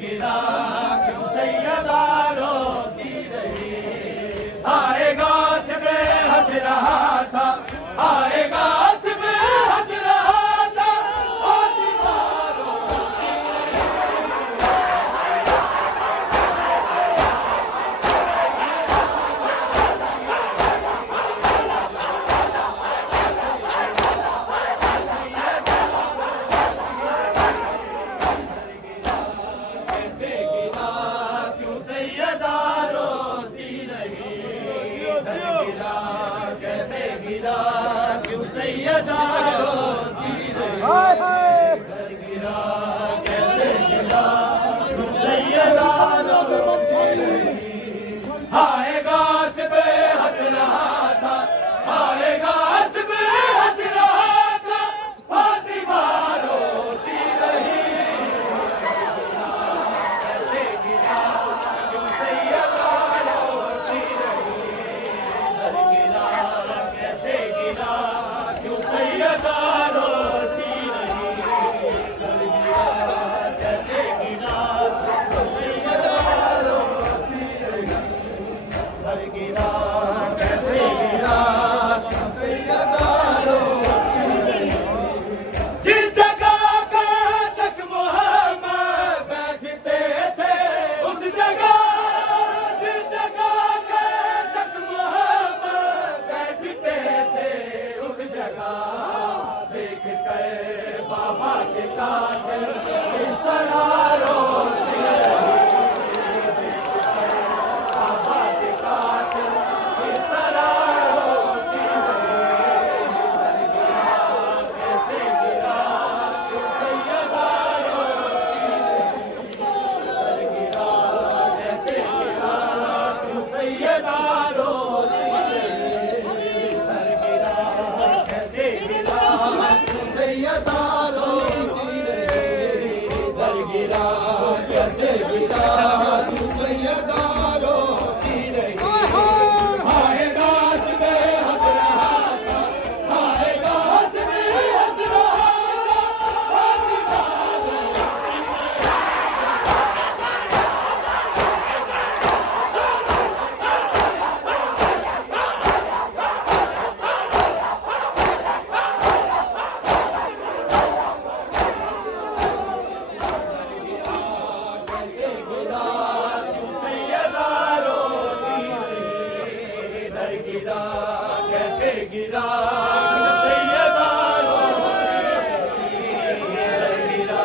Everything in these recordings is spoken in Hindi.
गिरा क्यों सैयदा रोती रही। आएगा से हंस रहा था, आएगा से हंस रहा था, फातिमा रोती कैसे गिरा क्यों सैयदा रोती रही। गिरा कैसे गिरा क्यों सैयदा रोती रही। गिरा कैसे गिरा क्यों सैयदा रोती रही। आएगा से हंस रहा था, आएगा से हंस रहा था, फातिमा रोती रही। कैसे गिरा क्यों सैयदा रोती रही। गिरा कैसे गिरा क्यों सैयदा रोती रही। गिरा कैसे गिरा क्यों सैयदा रोती रही। गिरा कैसे गिरा क्यों सैयदा रोती रही। जिस जगह का तक मोहम्मद बैठते थे, उस जगह जिस जगह का तक मोहम्मद बैठते थे, उस जगह देख कर बाबा के कातिल इस तरह रोती रही। बाबा के कातिल इस तरह रोती रही। कैसे गिरा क्यों सैयदा रोती रही। गिरा कैसे गिरा क्यों सैयदा रोती रही। गिरा कैसे गिरा क्यों सैयदा रोती रही। गिरा कैसे गिरा क्यों सैयदा रोती रही। आएगा से हंस रहा था, आएगा से हंस रहा था, फातिमा कैसे गिरा क्यों सैयदा रोती रही। गिरा कैसे गिरा क्यों सैयदा रोती रही। गिरा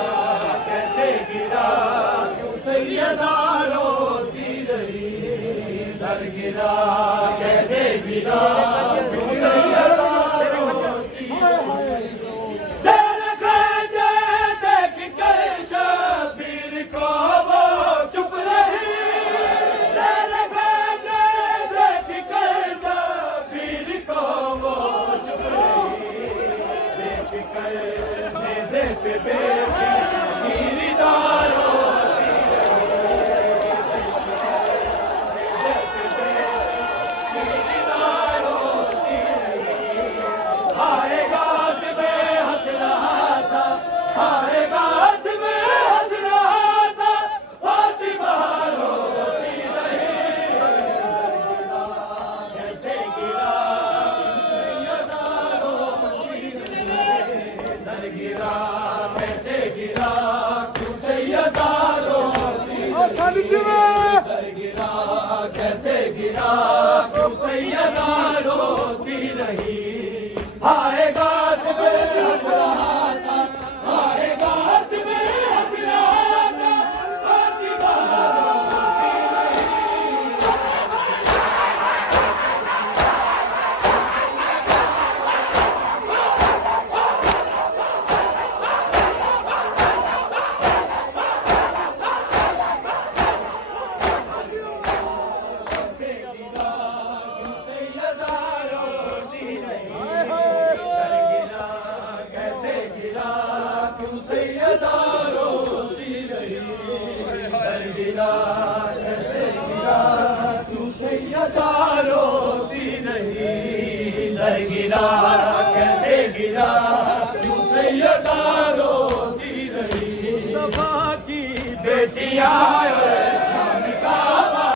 कैसे गिरा क्यों सैयदा रोती रही। गिरा कैसे गिरा क्यों सैयदा रोती रही। सर खजे देख कर शबीर को वो चुप रही। सर खजे देख कर शबीर को वो चुप रही। देख कर नेज़े पे बेटी गिरदार रोती गिरदार रोती रही। आएगा से हंस रहा था, आएगा से हंस रहा था, फातिमा रोती रही। कैसे गिरा सैयदा रोती रही। गिरा कैसे गिरा क्यों सैयदा रोती रही। गिरा कैसे गिरा क्यों सैयदा रोती रही। आएगा से हंस रहा था, आएगा से हंस रहा था, फातिमा रोती रही। कैसे गिरा क्यों सैयदा रोती रही। गिरा कैसे गिरा क्यों सैयदा रोती रही। गिरा कैसे गिरा क्यों सैयदा रोती रही। गिरा कैसे गिरा क्यों सैयदा रोती रही। मुस्तफा की बेटियां